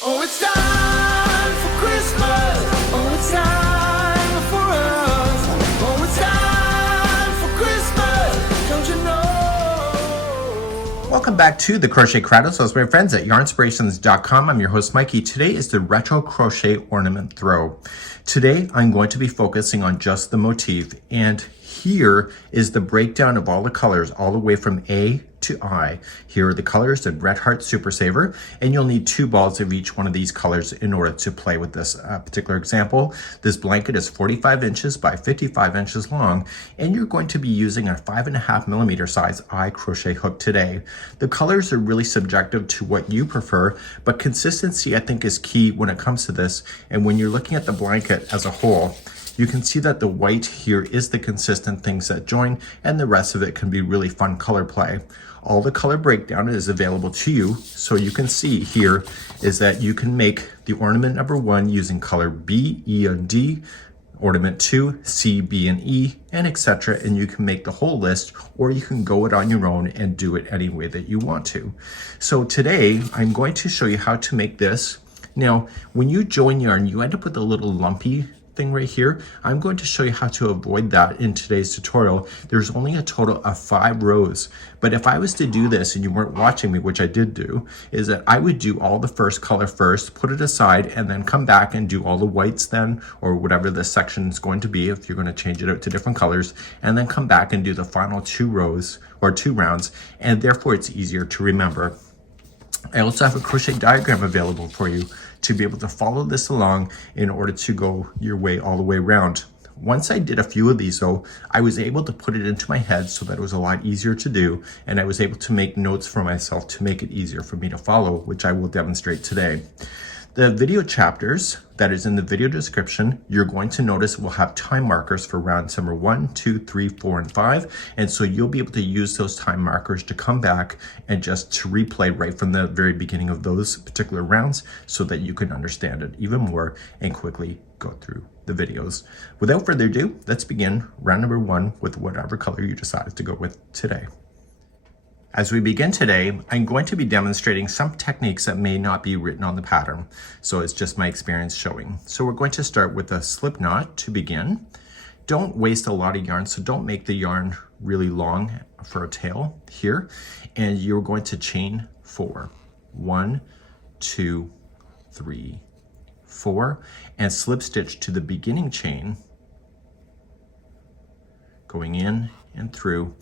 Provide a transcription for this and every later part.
Oh, it's time for Christmas. Oh, it's time for us. Oh, it's time for Christmas. Don't you know? Welcome back to the Crochet Cradles. My friends at yarnspirations.com. I'm your host, Mikey. Today is the Retro Crochet Ornament Throw. Today, I'm going to be focusing on just the motif, and here is the breakdown of all the colors, all the way from A to I. Here are the colors in Red Heart Super Saver, and you'll need 2 balls of each one of these colors in order to play with this particular example. This blanket is 45 inches by 55 inches long, and you're going to be using a 5.5mm size I crochet hook today. The colors are really subjective to what you prefer, but consistency I think is key when it comes to this. And when you're looking at the blanket as a whole, you can see that the white here is the consistent things that join, and the rest of it can be really fun color play. All the color breakdown is available to you, so you can see here is that you can make the ornament number 1 using color B, E, and D, ornament 2, C, B, and E, and etc. And you can make the whole list, or you can go it on your own and do it any way that you want to. So today, I'm going to show you how to make this. Now, when you join yarn, you end up with a little lumpy thing right here. I'm going to show you how to avoid that in today's tutorial. There's only a total of 5 rows, but if I was to do this and you weren't watching me, which I did do, is that I would do all the first color first, put it aside, and then come back and do all the whites then, or whatever this section is going to be if you're going to change it out to different colors, and then come back and do the final 2 rows or 2 rounds, and therefore it's easier to remember. I also have a crochet diagram available for you to be able to follow this along in order to go your way all the way around. Once I did a few of these though, I was able to put it into my head so that it was a lot easier to do, and I was able to make notes for myself to make it easier for me to follow, which I will demonstrate today. The video chapters that is in the video description, you're going to notice will have time markers for rounds number 1, 2, 3, 4, and 5. And so you'll be able to use those time markers to come back and just to replay right from the very beginning of those particular rounds so that you can understand it even more and quickly go through the videos. Without further ado, let's begin round number 1 with whatever color you decided to go with today. As we begin today, I'm going to be demonstrating some techniques that may not be written on the pattern, so it's just my experience showing. So we're going to start with a slip knot to begin. Don't waste a lot of yarn, so don't make the yarn really long for a tail here. And you're going to chain 4. 1, 2, 3, 4, and slip stitch to the beginning chain, going in and through,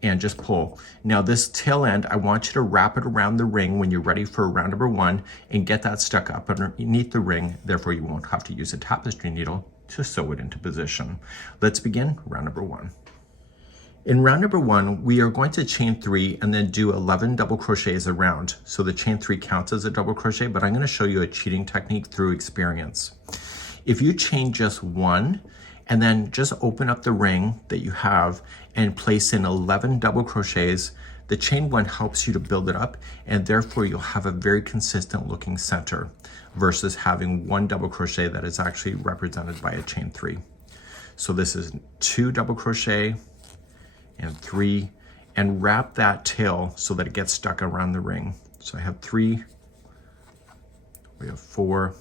and just pull. Now this tail end, I want you to wrap it around the ring when you're ready for round number 1 and get that stuck up underneath the ring. Therefore you won't have to use a tapestry needle to sew it into position. Let's begin round number 1. In round number 1, we are going to chain 3 and then do 11 double crochets around. So the chain 3 counts as a double crochet, but I'm going to show you a cheating technique through experience. If you chain just 1, and then just open up the ring that you have and place in 11 double crochets, the chain 1 helps you to build it up, and therefore you'll have a very consistent looking center versus having 1 double crochet that is actually represented by a chain 3. So this is 2 double crochet and 3, and wrap that tail so that it gets stuck around the ring. So I have 3, we have 4,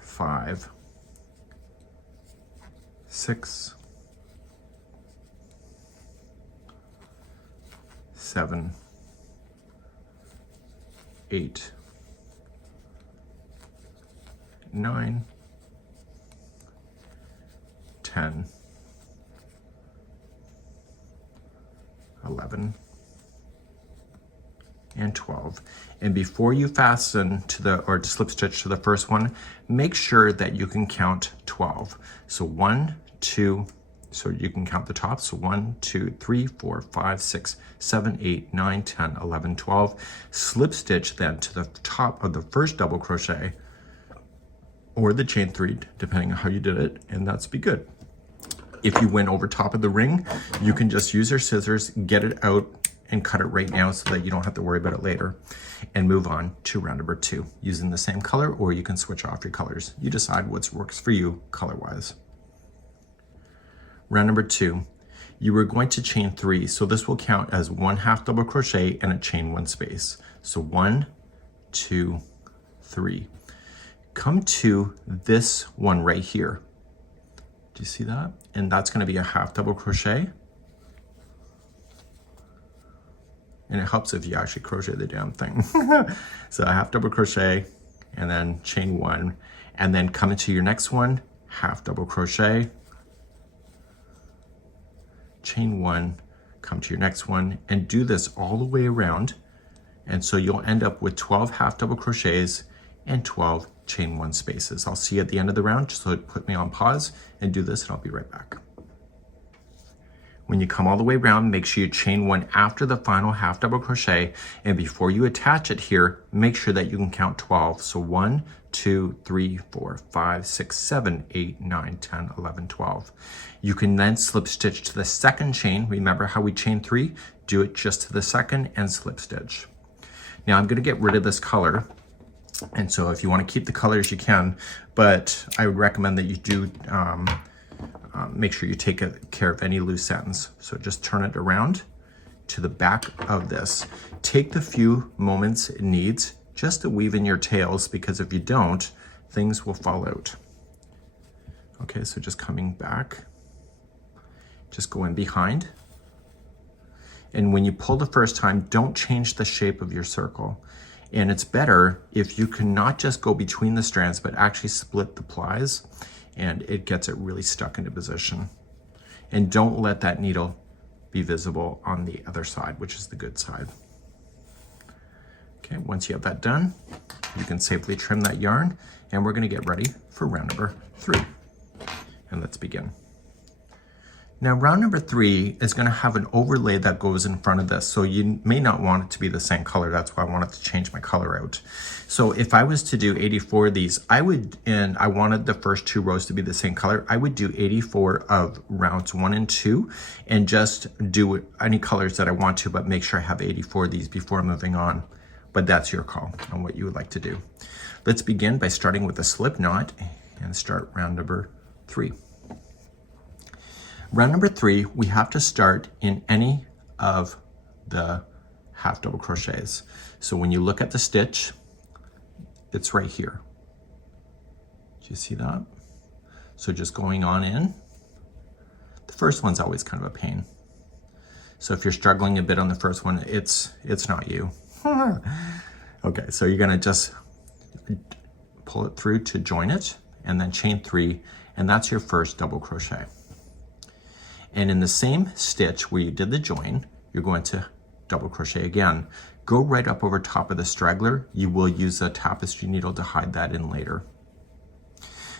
5, 6, 7, 8, 9, 10, 11, and 12. And before you fasten to the, or slip stitch to the first one, make sure that you can count 12. So 1, 2, so you can count the top. So 1, 2, 3, 4, 5, 6, 7, 8, 9, 10, 11, 12. Slip stitch then to the top of the first double crochet or the chain 3, depending on how you did it, and that's be good. If you went over top of the ring, you can just use your scissors, get it out, and cut it right now so that you don't have to worry about it later, and move on to round number 2 using the same color, or you can switch off your colors. You decide what works for you color-wise. Round number 2, you are going to chain 3, so this will count as 1/2 double crochet and a chain 1 space. So 1, 2, 3. Come to this one right here. Do you see that? And that's going to be a half double crochet. And it helps if you actually crochet the damn thing. So a half double crochet and then chain 1, and then come into your next one, half double crochet, chain 1, come to your next one, and do this all the way around. And so you'll end up with 12 half double crochets and 12 chain 1 spaces. I'll see you at the end of the round, so put me on pause and do this, and I'll be right back. When you come all the way around, make sure you chain 1 after the final half double crochet, and before you attach it here, make sure that you can count 12. So 1, 2, 3, 4, 5, 6, 7, 8, 9, 10, 11, 12. You can then slip stitch to the second chain. Remember how we chain 3? Do it just to the second and slip stitch. Now I'm going to get rid of this color. And so if you want to keep the colors, you can, but I would recommend that you do make sure you take care of any loose ends. So just turn it around to the back of this. Take the few moments it needs just to weave in your tails, because if you don't, things will fall out. Okay, so just coming back, just go in behind. And when you pull the first time, don't change the shape of your circle. And it's better if you can not just go between the strands, but actually split the plies, and it gets it really stuck into position. And don't let that needle be visible on the other side, which is the good side. Okay, once you have that done, you can safely trim that yarn, and we're gonna get ready for round number 3. And let's begin. Now round number 3 is going to have an overlay that goes in front of this, so you may not want it to be the same color. That's why I wanted to change my color out. So if I was to do 84 of these, I would, and I wanted the first 2 rows to be the same color, I would do 84 of rounds 1 and 2 and just do any colors that I want to, but make sure I have 84 of these before moving on. But that's your call on what you would like to do. Let's begin by starting with a slip knot and start round number 3. Round number 3, we have to start in any of the half double crochets. So when you look at the stitch, it's right here. Do you see that? So just going on in. The first one's always kind of a pain. So if you're struggling a bit on the first one, it's not you. Okay, so you're gonna just pull it through to join it, and then chain 3, and that's your first double crochet. And in the same stitch where you did the join, you're going to double crochet again. Go right up over top of the straggler. You will use a tapestry needle to hide that in later.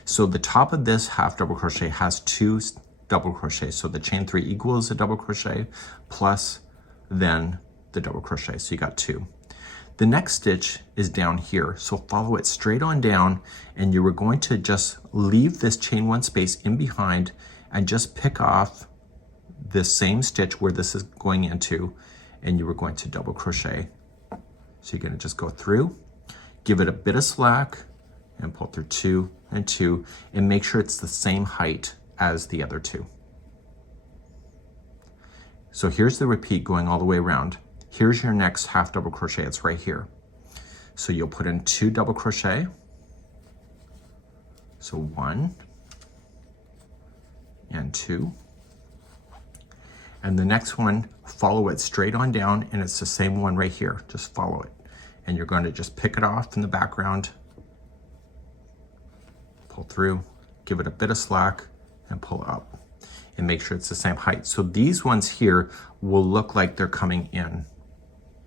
So the top of this half double crochet has 2 double crochets. So the chain 3 equals a double crochet plus then the double crochet. So you got 2. The next stitch is down here. So follow it straight on down, and you were going to just leave this chain 1 space in behind and just pick off this same stitch where this is going into, and you were going to double crochet. So you're going to just go through, give it a bit of slack, and pull through 2 and 2, and make sure it's the same height as the other 2. So here's the repeat going all the way around. Here's your next half double crochet. It's right here. So you'll put in 2 double crochet. So 1 and 2. And the next one, follow it straight on down, and it's the same one right here. Just follow it. And you're going to just pick it off in the background, pull through, give it a bit of slack, and pull up. And make sure it's the same height. So these ones here will look like they're coming in,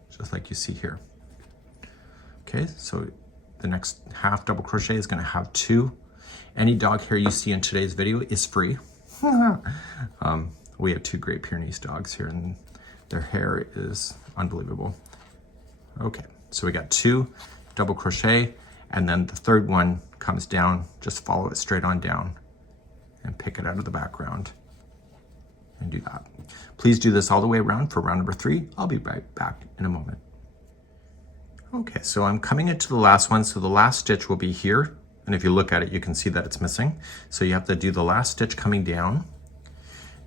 just like you see here. Okay, so the next half double crochet is going to have 2. Any dog hair you see in today's video is free. We have 2 Great Pyrenees dogs here, and their hair is unbelievable. Okay, so we got 2 double crochet, and then the third one comes down. Just follow it straight on down and pick it out of the background and do that. Please do this all the way around for round number 3. I'll be right back in a moment. Okay, so I'm coming into the last one. So the last stitch will be here, and if you look at it, you can see that it's missing. So you have to do the last stitch coming down.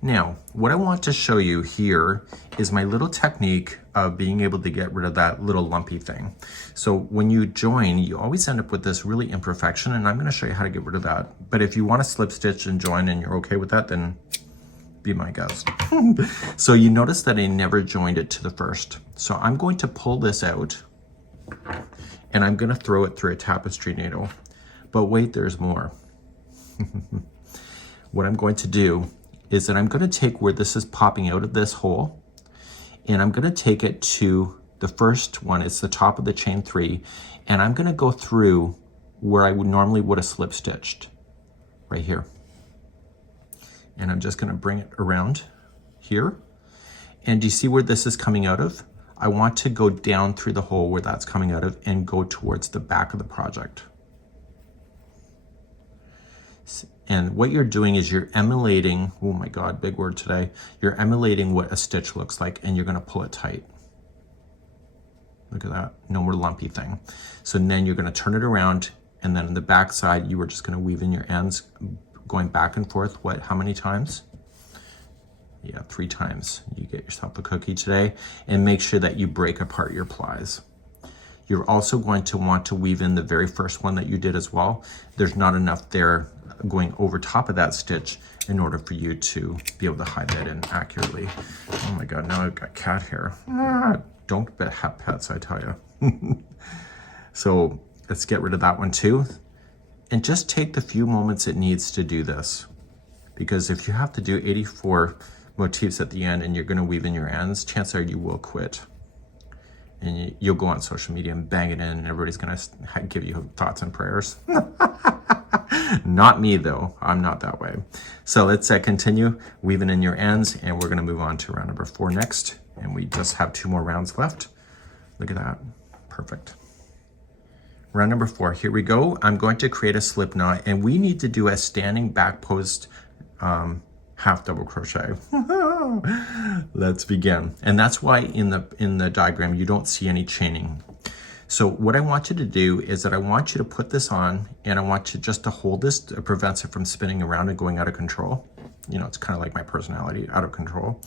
Now, what I want to show you here is my little technique of being able to get rid of that little lumpy thing. So when you join, you always end up with this really imperfection, and I'm going to show you how to get rid of that. But if you want to slip stitch and join and you're okay with that, then be my guest. So you notice that I never joined it to the first. So I'm going to pull this out and I'm going to throw it through a tapestry needle. But wait, there's more. What I'm going to do is that I'm going to take where this is popping out of this hole, and I'm going to take it to the first one. It's the top of the chain 3, and I'm going to go through where I would normally would have slip stitched right here. And I'm just going to bring it around here. And do you see where this is coming out of? I want to go down through the hole where that's coming out of and go towards the back of the project. And what you're doing is you're emulating, oh my God, big word today. You're emulating what a stitch looks like, and you're going to pull it tight. Look at that, no more lumpy thing. So then you're going to turn it around, and then on the back side, you were just going to weave in your ends, going back and forth, how many times? Yeah, 3 times. You get yourself a cookie today, and make sure that you break apart your plies. You're also going to want to weave in the very first one that you did as well. There's not enough there going over top of that stitch in order for you to be able to hide that in accurately. Oh my God, now I've got cat hair. Don't have pets, I tell you. So let's get rid of that one too. And just take the few moments it needs to do this. Because if you have to do 84 motifs at the end and you're gonna weave in your ends, chances are you will quit. And you'll go on social media and bang it in, and everybody's gonna give you thoughts and prayers. Not me though, I'm not that way. So let's continue weaving in your ends, and we're gonna move on to round number 4 next. And we just have 2 more rounds left. Look at that, perfect. Round number 4, here we go. I'm going to create a slip knot, and we need to do a standing back post half double crochet. Let's begin. And that's why in the diagram you don't see any chaining. So what I want you to do is that I want you to put this on, and I want you just to hold this. It prevents it from spinning around and going out of control. You know, it's kind of like my personality, out of control.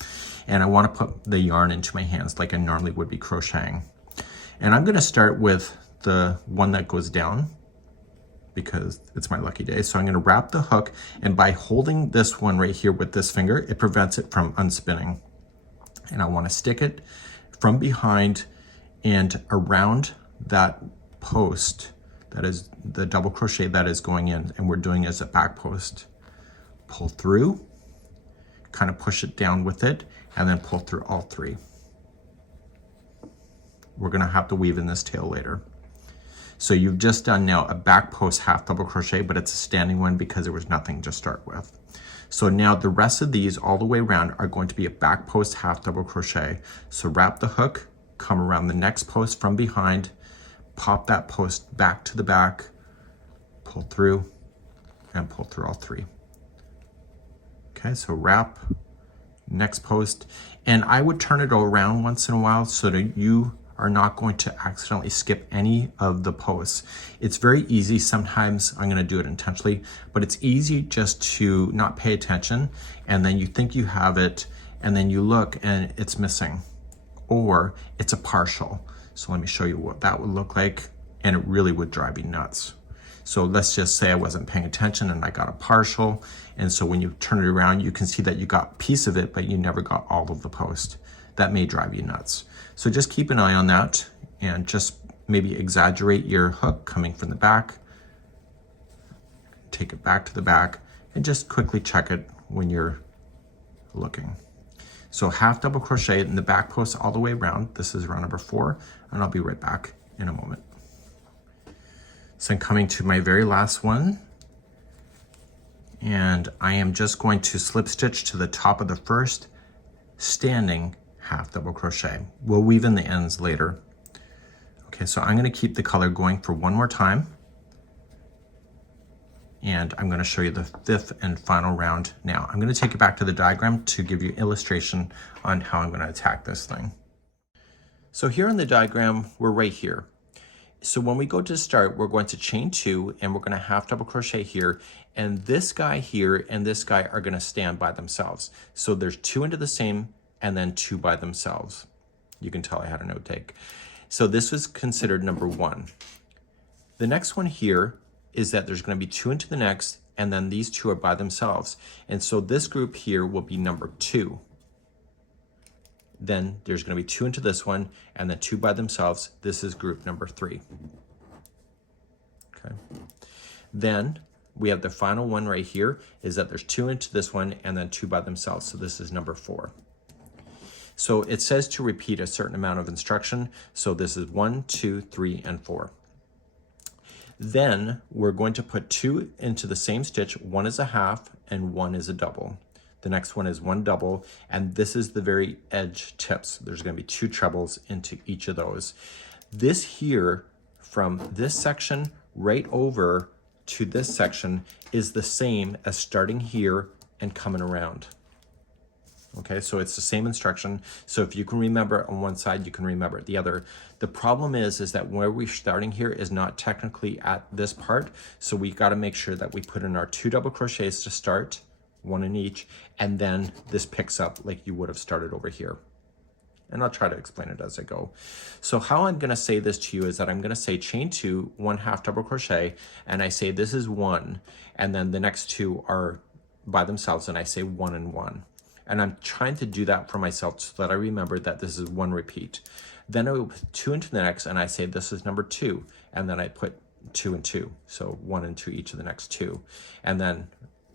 And I want to put the yarn into my hands like I normally would be crocheting. And I'm going to start with the one that goes down because it's my lucky day. So I'm going to wrap the hook, and by holding this one right here with this finger, it prevents it from unspinning. And I want to stick it from behind and around that post that is the double crochet that is going in, and we're doing as a back post. Pull through, kind of push it down with it, and then pull through all 3. We're going to have to weave in this tail later. So you've just done now a back post half double crochet, but it's a standing one because there was nothing to start with. So now the rest of these all the way around are going to be a back post half double crochet. So wrap the hook, come around the next post from behind, pop that post back to the back, pull through, and pull through all 3. Okay, so wrap, next post, and I would turn it all around once in a while so that you are not going to accidentally skip any of the posts. It's very easy. Sometimes I'm going to do it intentionally, but it's easy just to not pay attention, and then you think you have it, and then you look and it's missing, or it's a partial. So let me show you what that would look like, and it really would drive you nuts. So let's just say I wasn't paying attention and I got a partial, and so when you turn it around, you can see that you got a piece of it, but you never got all of the post. That may drive you nuts. So just keep an eye on that, and just maybe exaggerate your hook coming from the back. Take it back to the back, and just quickly check it when you're looking. So half double crochet in the back post all the way around. This is round number 4, and I'll be right back in a moment. So I'm coming to my very last one, and I am just going to slip stitch to the top of the first standing half double crochet. We'll weave in the ends later. Okay, so I'm going to keep the color going for one more time, and I'm going to show you the 5th and final round now. I'm going to take it back to the diagram to give you illustration on how I'm going to attack this thing. So here in the diagram, we're right here. So when we go to start, we're going to chain 2 and we're going to half double crochet here, and this guy here and this guy are going to stand by themselves. So there's 2 into the same and then 2 by themselves. You can tell I had a note take. So this was considered number 1. The next one here is that there's going to be 2 into the next, and then these 2 are by themselves. And so this group here will be number 2. Then there's going to be 2 into this one, and then 2 by themselves. This is group number 3. Okay. Then we have the final one right here is that there's 2 into this one and then 2 by themselves. So this is number 4. So it says to repeat a certain amount of instruction. So this is 1, 2, 3, and 4. Then we're going to put 2 into the same stitch. 1 is a half and 1 is a double. The next one is 1 double, and this is the very edge tips. There's going to be 2 trebles into each of those. This here, from this section right over to this section, is the same as starting here and coming around. Okay, so it's the same instruction. So if you can remember it on one side, you can remember it the other. The problem is that where we're starting here is not technically at this part. So we got to make sure that we put in our 2 double crochets to start, 1 in each, and then this picks up like you would have started over here. And I'll try to explain it as I go. So how I'm going to say this to you is that I'm going to say chain 2, 1 half double crochet, and I say this is 1, and then the next 2 are by themselves, and I say 1 and 1. And I'm trying to do that for myself so that I remember that this is 1 repeat. Then I will put 2 into the next, and I say this is number 2, and then I put 2 and 2. So 1 and 2 each of the next 2. And then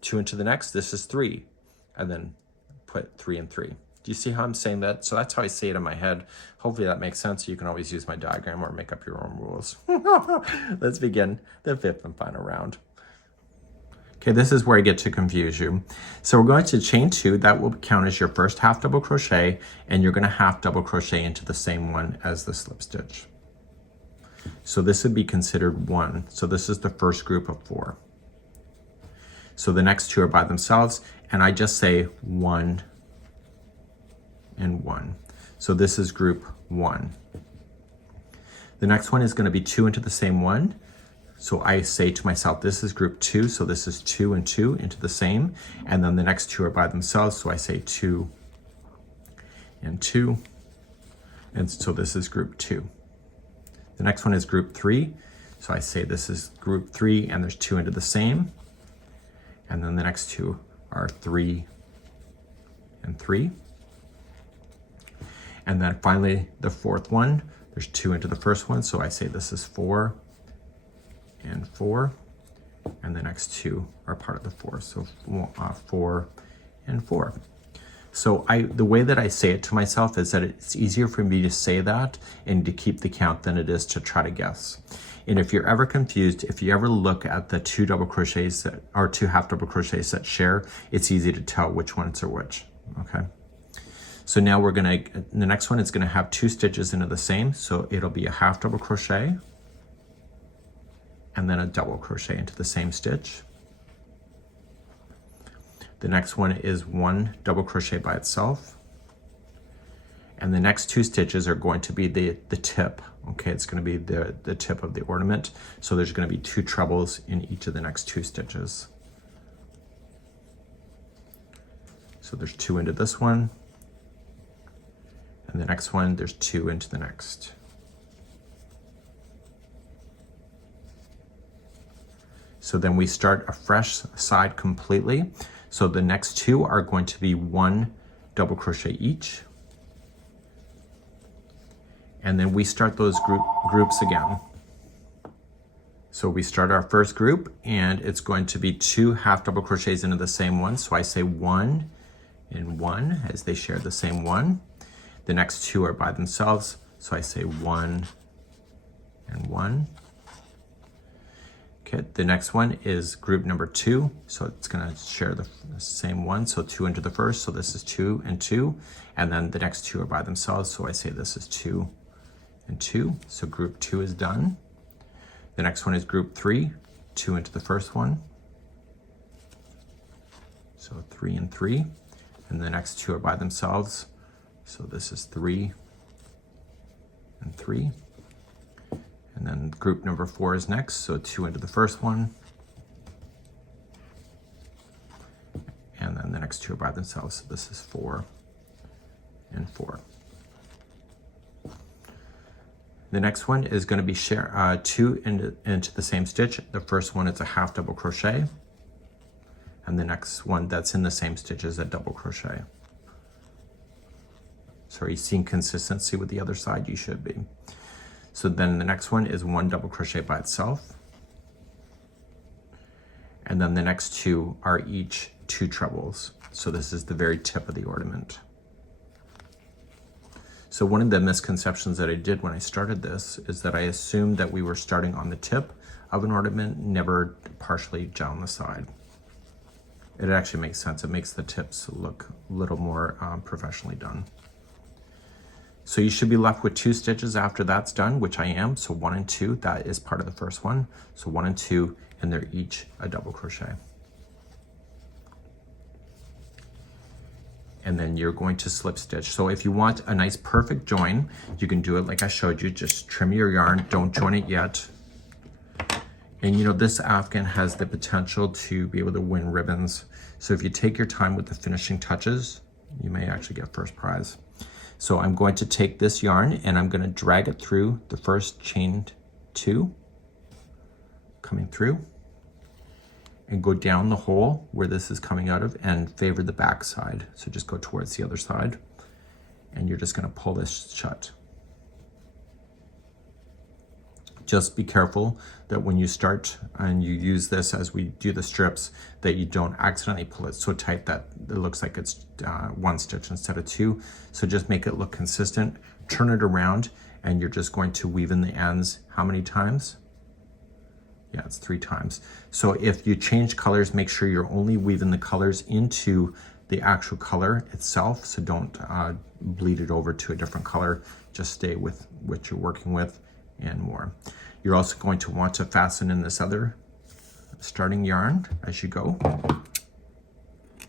2 into the next, this is 3, and then put 3 and 3. Do you see how I'm saying that? So that's how I say it in my head. Hopefully that makes sense. You can always use my diagram or make up your own rules. Let's begin the 5th and final round. Okay, this is where I get to confuse you. So we're going to chain 2. That will count as your first half double crochet, and you're going to half double crochet into the same one as the slip stitch. So this would be considered 1. So this is the first group of 4. So the next 2 are by themselves, and I just say 1 and 1. So this is group 1. The next one is going to be 2 into the same one. So I say to myself, this is group 2, so this is 2 and 2 into the same, and then the next 2 are by themselves, so I say 2 and 2, and so this is group 2. The next one is group 3, so I say this is group 3, and there's 2 into the same, and then the next 2 are 3 and 3. And then finally, the 4th one, there's 2 into the first one, so I say this is 4 and 4, and the next 2 are part of the 4, so 4 and 4. So the way that I say it to myself is that it's easier for me to say that and to keep the count than it is to try to guess. And if you're ever confused, if you ever look at the 2 double crochets that are 2 half double crochets that share, it's easy to tell which ones are which. Okay. So now the next one is gonna have 2 stitches into the same, so it'll be a half double crochet, and then a double crochet into the same stitch. The next one is 1 double crochet by itself. And the next 2 stitches are going to be the tip. Okay, it's going to be the tip of the ornament. So there's going to be 2 trebles in each of the next 2 stitches. So there's 2 into this one. And the next one, there's 2 into the next. So then we start a fresh side completely. So the next 2 are going to be 1 double crochet each. And then we start those groups again. So we start our first group, and it's going to be 2 half double crochets into the same one. So I say 1 and 1 as they share the same one. The next 2 are by themselves. So I say 1 and 1. Okay, the next one is group number 2, so it's gonna share the same one, so 2 into the first, so this is 2 and 2, and then the next 2 are by themselves, so I say this is 2 and 2, so group 2 is done. The next one is group 3, 2 into the first one, so 3 and 3, and the next 2 are by themselves, so this is 3 and 3. And then group number 4 is next, so 2 into the first one. And then the next 2 are by themselves, so this is 4 and 4. The next one is going to be 2 into the same stitch. The first one is a half double crochet, and the next one that's in the same stitch is a double crochet. So are you seeing consistency with the other side? You should be. So then the next one is 1 double crochet by itself, and then the next 2 are each 2 trebles. So this is the very tip of the ornament. So one of the misconceptions that I did when I started this is that I assumed that we were starting on the tip of an ornament, never partially down the side. It actually makes sense. It makes the tips look a little more professionally done. So you should be left with 2 stitches after that's done, which I am. So 1 and 2, that is part of the first one. So 1 and 2, and they're each a double crochet. And then you're going to slip stitch. So if you want a nice perfect join, you can do it like I showed you. Just trim your yarn, don't join it yet. And you know, this Afghan has the potential to be able to win ribbons. So if you take your time with the finishing touches, you may actually get first prize. So I'm going to take this yarn and I'm going to drag it through the first chained 2, coming through, and go down the hole where this is coming out of and favor the back side. So just go towards the other side, and you're just going to pull this shut. Just be careful that when you start and you use this as we do the strips, that you don't accidentally pull it so tight that it looks like it's 1 stitch instead of 2. So just make it look consistent, turn it around, and you're just going to weave in the ends how many times? Yeah, it's 3 times. So if you change colors, make sure you're only weaving the colors into the actual color itself. So don't bleed it over to a different color. Just stay with what you're working with and more. You're also going to want to fasten in this other starting yarn as you go,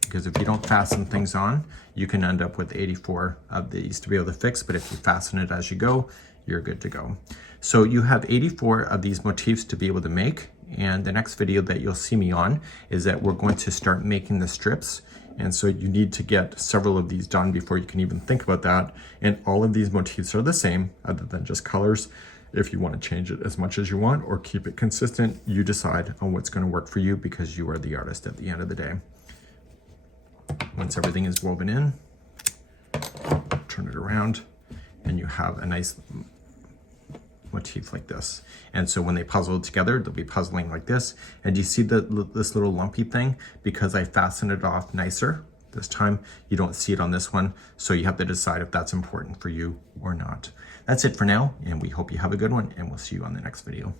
because if you don't fasten things on, you can end up with 84 of these to be able to fix, but if you fasten it as you go, you're good to go. So you have 84 of these motifs to be able to make, and the next video that you'll see me on is that we're going to start making the strips, and so you need to get several of these done before you can even think about that. And all of these motifs are the same other than just colors. If you want to change it as much as you want or keep it consistent, you decide on what's going to work for you, because you are the artist at the end of the day. Once everything is woven in, turn it around, and you have a nice motif like this. And so when they puzzle together, they'll be puzzling like this. And do you see this little lumpy thing? Because I fastened it off nicer this time, you don't see it on this one. So you have to decide if that's important for you or not. That's it for now, and we hope you have a good one, and we'll see you on the next video.